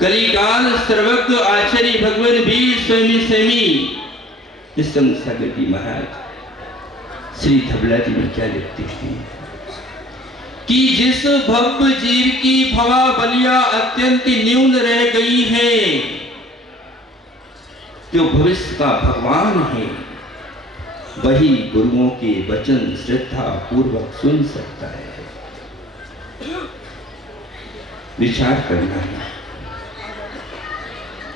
कलिकाल सर्वज्ञ आचार्य भगवान वीर स्वामी स्वामी सागर जी महाराज श्री धबला जी में क्या लिखते हैं कि जिस भव्य जीव की भवा बलिया अत्यंत न्यून रह गई है, जो भविष्य का भगवान है, वही गुरुओं के वचन श्रद्धा पूर्वक सुन सकता है। विचार करना है,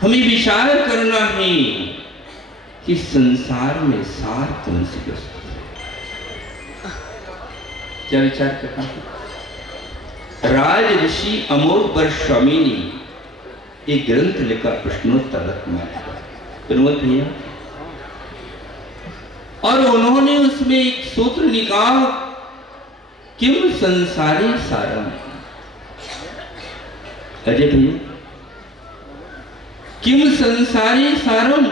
हमें विचार करना है कि संसार में सार कौन सी वस्तु है। क्या विचार करना है? राज ऋषि अमोघ स्वामी ने एक ग्रंथ लिखा प्रश्नोत्तर रत्नमाला, प्रमोद भैया, और उन्होंने उसमें एक सूत्र निकाला, किम संसारी सारम। अजय भैया, किम संसारी सारम,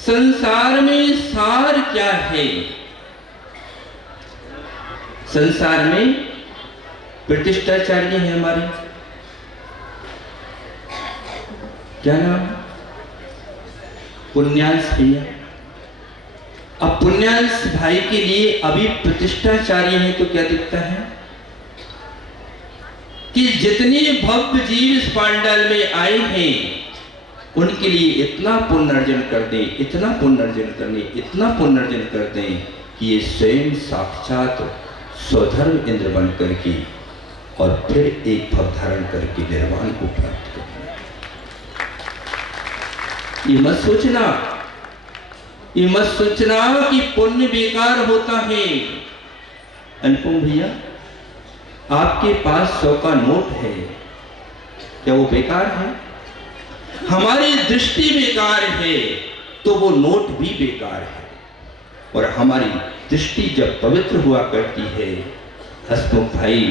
संसार में सार क्या है? संसार में प्रतिष्ठाचार्य है हमारे, क्या नाम? पुण्यांश भैया। अब पुण्यांश भाई के लिए अभी प्रतिष्ठाचार्य है तो क्या दिखता है कि जितने भव्य जीव इस पांडाल में आए हैं, उनके लिए इतना पुण्य अर्जन कर दें, इतना पुण्य अर्जन करने, इतना पुण्य अर्जन कर दें कि ये स्वयं साक्षात स्वधर्म इंद्र बन करके और फिर एक भव धारण करके निर्वाण को प्राप्त करें। ये मत सोचना, ये मत सोचना कि पुण्य बेकार होता है। अनुपम भैया, आपके पास 100 का नोट है, क्या वो बेकार है? हमारी दृष्टि बेकार है तो वो नोट भी बेकार है, और हमारी दृष्टि जब पवित्र हुआ करती है हसमुख भाई,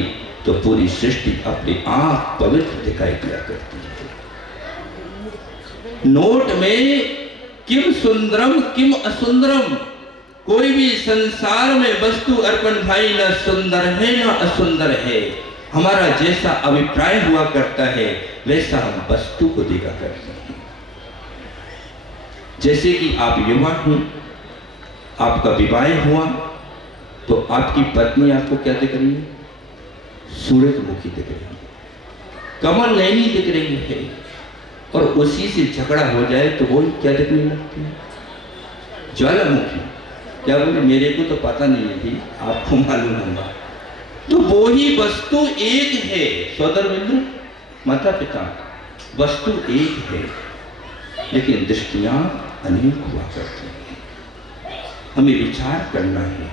तो पूरी सृष्टि अपने आप पवित्र दिखाई दिया करती है। नोट में किम सुंदरम किम असुंदरम, कोई भी संसार में वस्तु अर्पण भाई न सुंदर है न असुंदर है। हमारा जैसा अभिप्राय हुआ करता है वैसा हम वस्तु को देखा करते हैं। जैसे कि आप युवा हैं, आपका विवाह हुआ तो आपकी पत्नी आपको क्या दिख रही है? सूरजमुखी दिख रही है, कमल नैनी दिख रही है। और उसी से झगड़ा हो जाए तो वो क्या दिखने लगती है? ज्वालामुखी। क्या बोले? मेरे को तो पता नहीं थी, आपको मालूम होगा। तो वो ही वस्तु एक है सोदर मित्र, माता पिता, वस्तु एक है लेकिन दृष्टियां अनेक हुआ करती हैं। हमें विचार करना है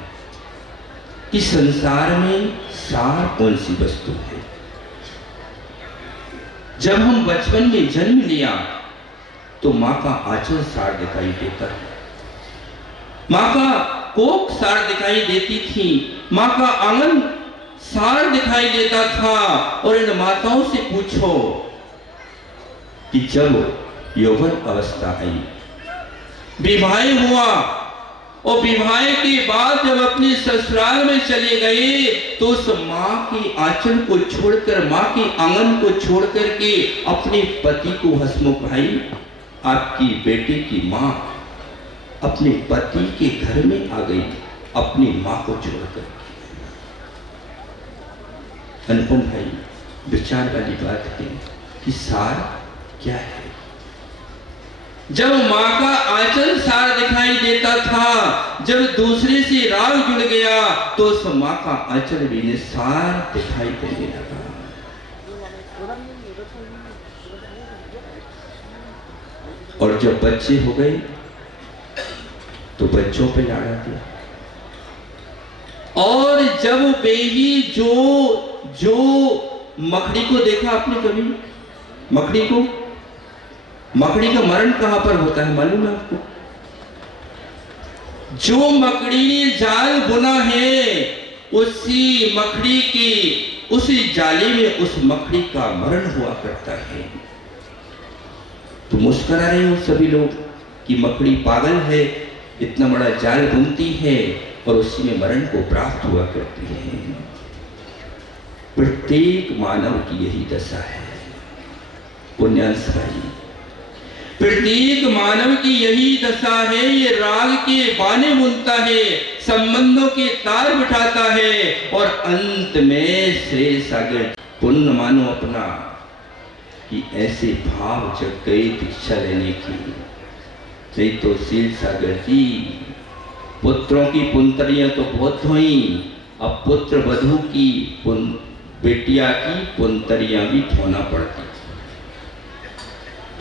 कि संसार में सार कौन सी वस्तु है। जब हम बचपन में जन्म लिया तो माँ का आंचल सार दिखाई देता है, माँ का कोख सार दिखाई देती थी, माँ का आंगन सार दिखाई देता था। और इन माताओं से पूछो कि जब यौवन अवस्था आई, विवाह हुआ और विवाह के बाद जब अपने ससुराल में चले गए तो उस माँ के आंचल को छोड़कर, माँ के आंगन को छोड़कर के अपने पति को, हसमुख भाई आपकी बेटे की माँ अपने पति के घर में आ गई अपनी माँ को छोड़कर। अनुपम भाई, विचार वाली बात है कि सार क्या है। जब माँ का आंचल सार दिखाई देता था, जब दूसरे से राग जुड़ गया तो उस माँ का आंचल भी निसार दिखाई देने लगा। और जब बच्चे हो गए तो बच्चों पे लाड़ा दिया। और जब बेबी जो मकड़ी को देखा आपने कभी? मकड़ी का मरण कहां पर होता है मालूम है आपको? जो मकड़ी ने जाल बुना है उसी मकड़ी की, उसी जाली में उस मकड़ी का मरण हुआ करता है। तो मुस्कुरा रहे हो सभी लोग कि मकड़ी पागल है, इतना बड़ा जाल बुनती है और उसी में मरण को प्राप्त हुआ करती है। प्रत्येक मानव की यही दशा है पुण्यांश भाई, प्रत्येक मानव की यही दशा है। ये राग के बाने बुनता है, संबंधों के तार बिठाता है और अंत में श्रेय सागर पुण्य मानो अपना कि ऐसे भाव जग गए दीक्षा लेने की। नहीं तो शील सागर जी, पुत्रों की पुंतरियां तो बहुत हुई, अब पुत्र वधू की बेटिया की पुंतरियां भी धोना पड़ती।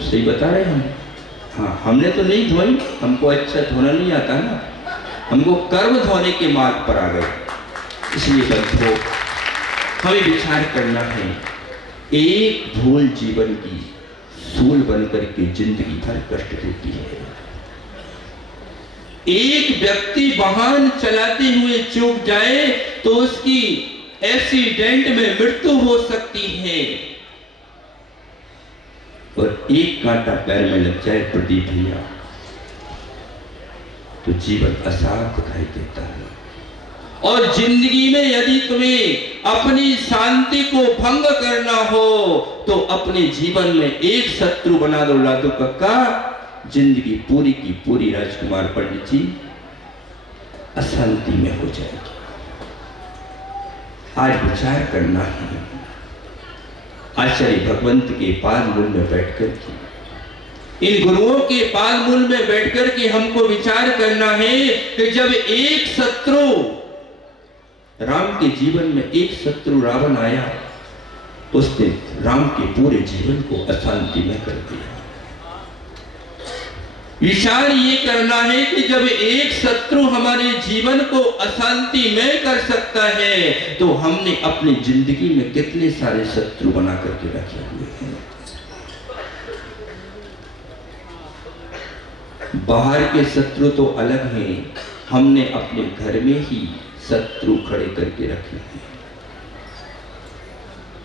सही बता रहे हम? हाँ, हमने तो नहीं धोई, हमको अच्छा धोना नहीं आता ना, हमको कर्म धोने के मार्ग पर आ गए। इसलिए बंधुओं, हमें विचार करना है, एक भूल जीवन की सूल बनकर के जिंदगी भर कष्ट देती है। एक व्यक्ति वाहन चलाते हुए चूक जाए तो उसकी एक्सीडेंट में मृत्यु हो सकती है, और एक कांटा पैर में लग जाए प्रदीप भैया तो जीवन असार दिखाई देता है। और जिंदगी में यदि तुम्हें अपनी शांति को भंग करना हो तो अपने जीवन में एक शत्रु बना दो लादू कक्का, जिंदगी पूरी की पूरी राजकुमार पंडित जी अशांति में हो जाएगी। आज विचार करना है, आचार्य भगवंत के पाद मूल में बैठकर के, इन गुरुओं के पाद मूल में बैठकर के हमको विचार करना है कि जब एक शत्रु राम के जीवन में, एक शत्रु रावण आया, उसने राम के पूरे जीवन को अशांति में कर दिया। विचार ये करना है कि जब एक शत्रु हमारे जीवन को अशांति में कर सकता है तो हमने अपनी जिंदगी में कितने सारे शत्रु बना करके रखे हुए हैं। बाहर के शत्रु तो अलग हैं, हमने अपने घर में ही शत्रु खड़े करके रखे हैं।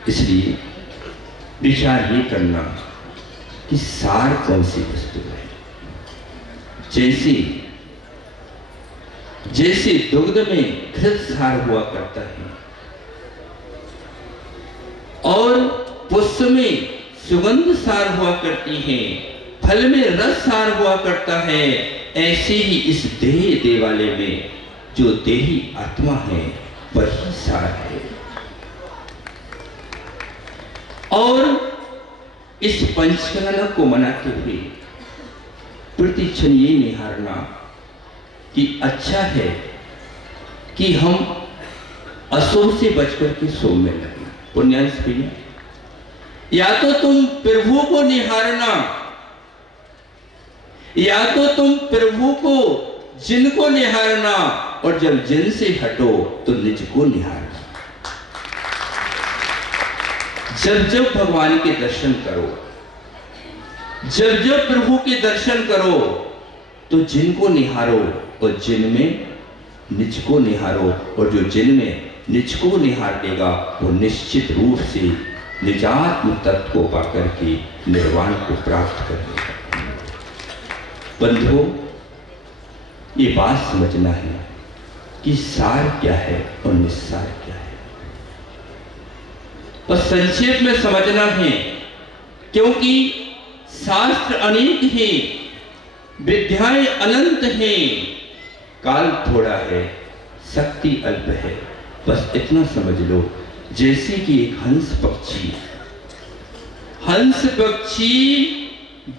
इसलिए विचार ये करना कि सार कौन सी वस्तु है। जैसे दुग्ध में घृत सार हुआ करता है और पुष्प में सुगंध सार हुआ करती है, फल में रस सार हुआ करता है, ऐसे ही इस देह देवालय में जो देही आत्मा है वही सार है। और इस पंचकलन को मनाते हुए प्रतिक्षण ये निहारना कि अच्छा है कि हम अशुभ से बचकर के शुभ में लगे। पुण्यांश भैया, या तो तुम प्रभु को निहारना, या तो तुम प्रभु को जिन को निहारना, और जब जिन से हटो तो निज को निहारना। जब जब भगवान के दर्शन करो, जब जब प्रभु के दर्शन करो, तो जिन को निहारो और जिन में निज को निहारो, और जो जिन में निज को निहार लेगा वो निश्चित रूप से निजात्म तत्व को पाकर के निर्वाण को प्राप्त कर लेगा। बंधुओं, ये बात समझना है कि सार क्या है और निस्सार क्या है, और संक्षेप में समझना है, क्योंकि शास्त्र अनेक हैं, विद्याएं अनंत हैं, काल थोड़ा है, शक्ति अल्प है। बस इतना समझ लो, जैसे कि एक हंस पक्षी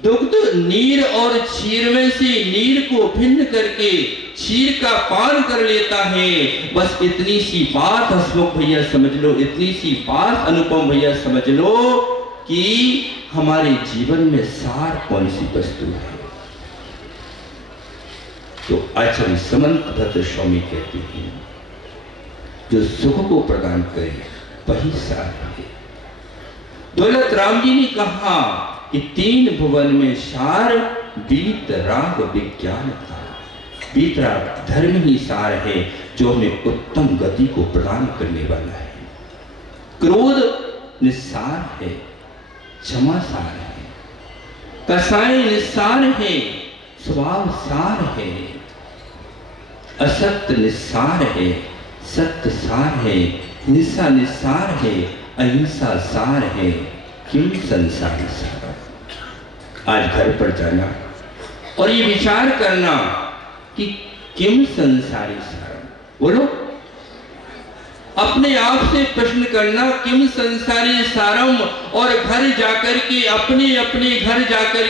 दुग्ध नीर और क्षीर में से नीर को भिन्न करके क्षीर का पान कर लेता है। बस इतनी सी बात हसमुख भैया समझ लो, इतनी सी बात अनुपम भैया समझ लो कि हमारे जीवन में सार कौन सी वस्तु है। तो आचार्य समंत भद्र स्वामी कहते हैं, जो सुख को प्रदान करे वही सार है। दौलत राम जी ने कहा कि 3 भुवन में सार बीत राग विज्ञान था। बीत राग धर्म ही सार है, जो हमें उत्तम गति को प्रदान करने वाला है। क्रोध निस्सार है, क्षमा सार है, कसाय निस्सार है, स्वभाव सार है, असत्य निस्सार है, सत्य सार है, हिंसा निस्सार है, अहिंसा सार है, किम संसारी सार। आज घर पर जाना और ये विचार करना कि किम संसारी सार। बोलो, अपने आप से प्रश्न करना, किम संसारी सारम, और घर जाकर के अपने अपने घर जाकर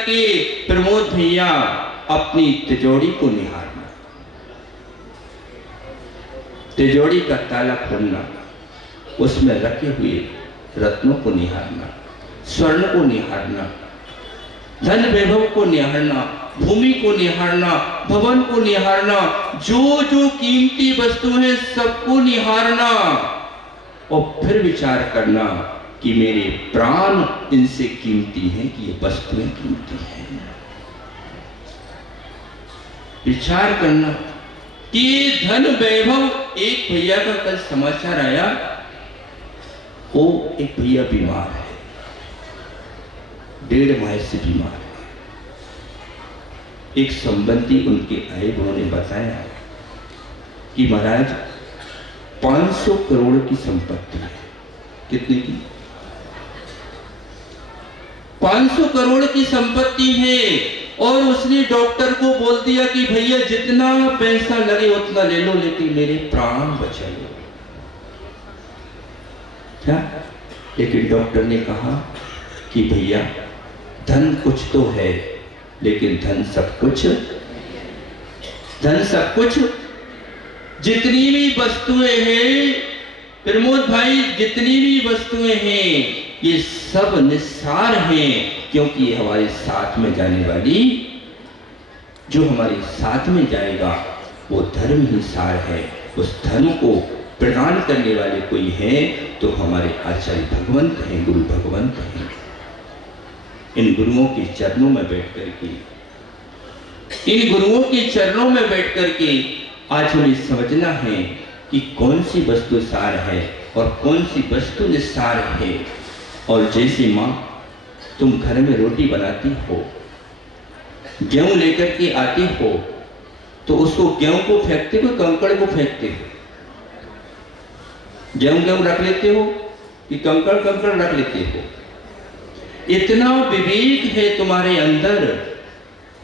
के प्रमोद भैया अपनी तिजोरी को निहारना, तिजोरी का ताला खोलना, उसमें रखे हुए रत्नों को निहारना, स्वर्ण को निहारना, धन वैभव को निहारना, भूमि को निहारना, भवन को निहारना, जो जो कीमती वस्तु है सबको निहारना, और फिर विचार करना कि मेरे प्राण इनसे कीमती हैं कि ये वस्तुएं कीमती हैं। विचार करना कि धन वैभव। एक भैया का कल समाचार आया, वो एक भैया बीमार है, 1.5 माह से बीमार है। एक संबंधी उनके आए, उन्होंने बताया कि महाराज 500 करोड़ की संपत्ति है। कितने की? 500 करोड़ की संपत्ति है, और उसने डॉक्टर को बोल दिया कि भैया जितना पैसा लगे उतना ले लो, लेकिन मेरे प्राण बचा लो। क्या? लेकिन डॉक्टर ने कहा कि भैया धन कुछ तो है, लेकिन धन सब कुछ, जितनी भी वस्तुएं हैं प्रमोद भाई, जितनी भी वस्तुएं हैं ये सब निस्सार हैं, क्योंकि ये हमारे साथ में जाने वाली, जो हमारे साथ में जाएगा वो धर्म ही सार है। उस धर्म को प्रदान करने वाले कोई हैं तो हमारे आचार्य भगवंत हैं, गुरु भगवंत हैं। इन गुरुओं के चरणों में बैठ करके आज हमें समझना है कि कौन सी वस्तु सार है और कौन सी वस्तु निस्सार है। और जैसे माँ तुम घर में रोटी बनाती हो, गेहूं लेकर के आती हो, तो उसको गेहूं को फेंकते हो, कंकड़ को फेंकते हो? गेहूं रख लेते हो कि कंकड़ रख लेते हो? इतना विवेक है तुम्हारे अंदर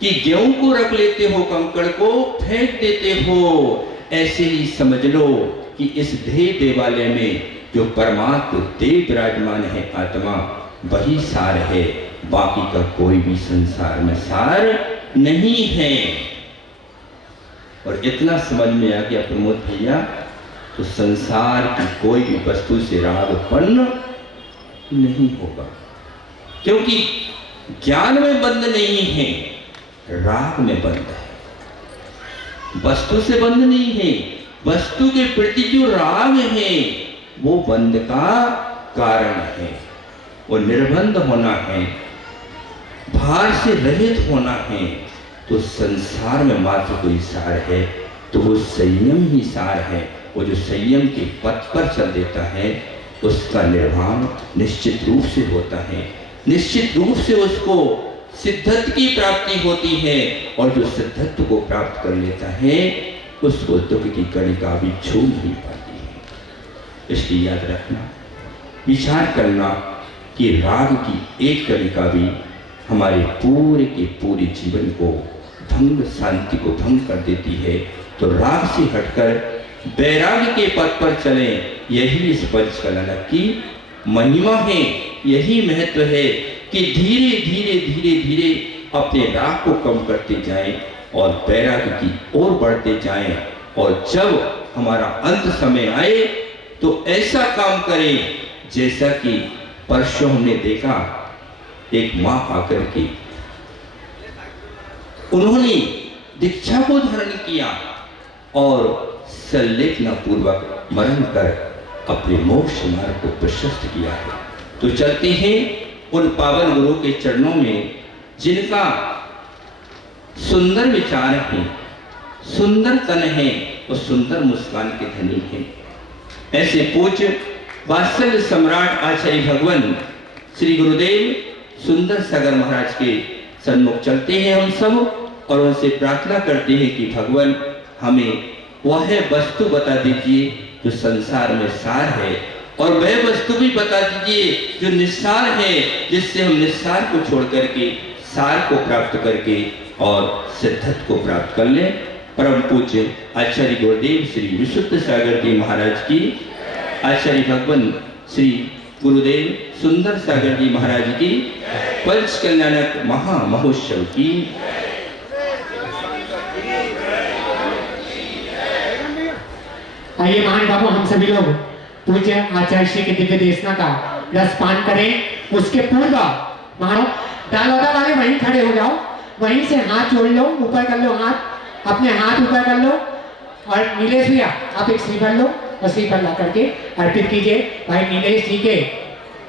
कि गेहूं को रख लेते हो, कंकड़ को फेंक देते हो। ऐसे ही समझ लो कि इस देह देवालय में जो परमात्म देव विराजमान है आत्मा, वही सार है, बाकी का कोई भी संसार में सार नहीं है। और इतना समझ में आ गया प्रमोद भैया, तो संसार की कोई भी वस्तु से राग उत्पन्न नहीं होगा, क्योंकि ज्ञान में बंध नहीं है, राग में बंध है। वस्तु से बंध नहीं है, वस्तु के प्रति जो राग है वो बंध का कारण है। वो निर्बंध होना है, भार से रहित होना है। तो संसार में मात्र कोई सार है तो वो संयम ही सार है। वो जो संयम के पथ पर चल देता है उसका निर्वाण निश्चित रूप से होता है, निश्चित रूप से उसको सिद्धत्व की प्राप्ति होती है। और जो सिद्धत्व को प्राप्त कर लेता है उसको दुख की कणिका भी छू नहीं पाती है। इसलिए याद रखना, विचार करना कि राग की एक कणिका भी हमारे पूरे के पूरे जीवन को भंग, शांति को भंग कर देती है। तो राग से हटकर वैराग्य के पथ पर चलें, यही इस पंचकलनक की महिमा है, यही महत्व है कि धीरे धीरे धीरे धीरे अपने राग को कम करते जाएं और वैराग्य की ओर बढ़ते जाएं। और जब हमारा अंत समय आए तो ऐसा काम करें जैसा कि परसों हमने देखा, एक माँ आकर के उन्होंने दीक्षा को धारण किया और संलेखना पूर्वक मरण कर अपने मोक्ष मार्ग को प्रशस्त किया है। तो चलते हैं उन पावन गुरु के चरणों में जिनका सुंदर विचार है, सुंदर तन है और सुंदर मुस्कान के धनी है। ऐसे पूज्य वात्सल्य सम्राट आचार्य भगवान श्री गुरुदेव सुंदर सागर महाराज के सन्मुख चलते हैं हम सब और उनसे प्रार्थना करते हैं कि भगवान हमें वह वस्तु बता दीजिए जो संसार में सार है, और वह वस्तु भी बता दीजिए जो निस्सार है, जिससे हम निस्सार को छोड़ करके सार को प्राप्त करके और सिद्धत्व को प्राप्त कर लें। परम पूज्य आचार्य गुरुदेव श्री विशुद्ध सागर जी महाराज की, आचार्य भगवान श्री गुरुदेव सुंदर सागर जी महाराज की पंच कल्याणक महामहोत्सव की आइए महान बाबू, हम सभी लोग पूज्य आचार्य श्री के दिव्य देशना का रस पान करें। उसके पूर्व महाराज दालौदा वाले वहीं खड़े हो जाओ, वहीं से हाथ जोड़ लो, ऊपर कर लो हाथ, अपने हाथ ऊपर कर लो। और नीलेश भैया आप एक श्रीफल लो और श्रीफल ला करके अर्पित कीजिए भाई नीलेश जी के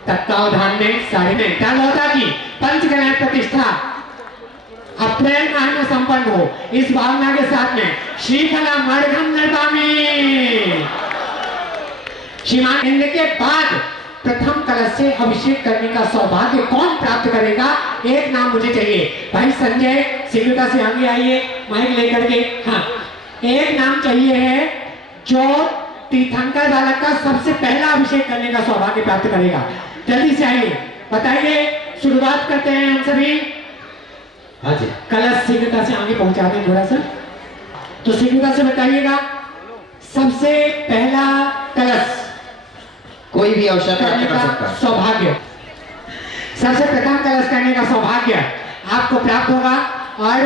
तत्वावधान में सारे में दालौदा की पंचकल्याण प्रतिष्ठा अप्रैल माह में संपन्न हो, इस भावना के साथ में श्रीफला मर्घम निर्वामी श्रीमान इनके बाद प्रथम कलश से अभिषेक करने का सौभाग्य कौन प्राप्त करेगा? एक नाम मुझे चाहिए। भाई संजय सिंगुटा से आगे आइए माइक लेकर के। हाँ, एक नाम चाहिए है जो तीर्थंकर बालक का सबसे पहला अभिषेक करने का सौभाग्य प्राप्त करेगा। जल्दी से आइए, बताइए। शुरुआत करते हैं हम सभी। हाँ जी, कलश सिंगुटा से आगे पहुंचा दें थोड़ा सा, तो सिंगुटा से बताइएगा सबसे पहला कलश कोई भी अवसर प्राप्त कर सकता है। सौभाग्य, सबसे प्रथम कलश करने का सौभाग्य आपको प्राप्त होगा और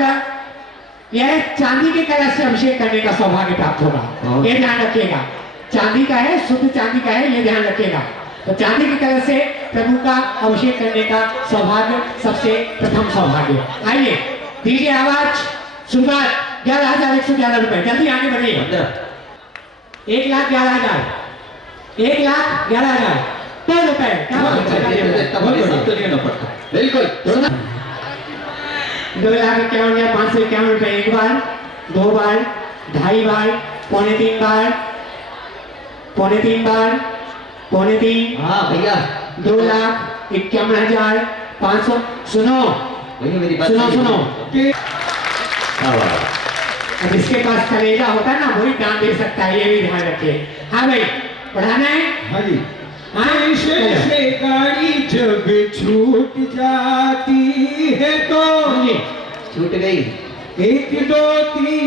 यह चांदी के कलश से अभिषेक करने का सौभाग्य प्राप्त होगा। ये ध्यान रखिएगा, चांदी का है, शुद्ध चांदी का है, ये ध्यान रखिएगा। तो चांदी के कलश से प्रभु का अभिषेक करने का सौभाग्य सबसे प्रथम सौभाग्य। आइए दीजिए आवाज, शुरुआत 11,111 रुपए। जल्दी आगे बढ़िए। 1,11,000, 1,11,000 2 रुपए। क्या बिल्कुल 2,51,551 रुपए। एक बार, दो बार, ढाई बार, पौने तीन बार, पौने तीन बार, पौने तीन। हाँ भैया 2,51,500। सुनो मेरी बात सुनो सुनो, अब इसके पास कलेजा होता है ना, वही दान दे सकता है, ये भी ध्यान रखिए। हाँ भाई, बढ़ाना है। हाँ जी। हाँ से गाड़ी जब छूट जाती है तो छूट गई। 1 2 3